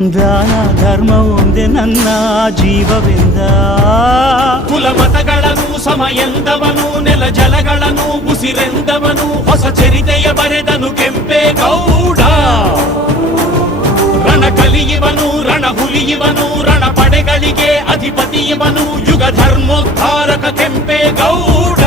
ದಾನ ಧರ್ಮ ಒಂದೇ ನನ್ನ ಜೀವವೆಂದ. ಕುಲಮತಗಳನ್ನು ಸಮ ಎಂದವನು, ನೆಲ ಜಲಗಳನ್ನು ಉಸಿರೆಂದವನು, ಹೊಸ ಚರಿತೆಯ ಬರೆದನು ಕೆಂಪೇಗೌಡ. ರಣ ಕಲಿಯುವನು, ರಣ ಹುಲಿಯುವನು, ರಣ ಪಡೆಗಳಿಗೆ ಅಧಿಪತಿಯವನು, ಯುಗ ಧರ್ಮೋದ್ಧಾರಕ ಕೆಂಪೇಗೌಡ.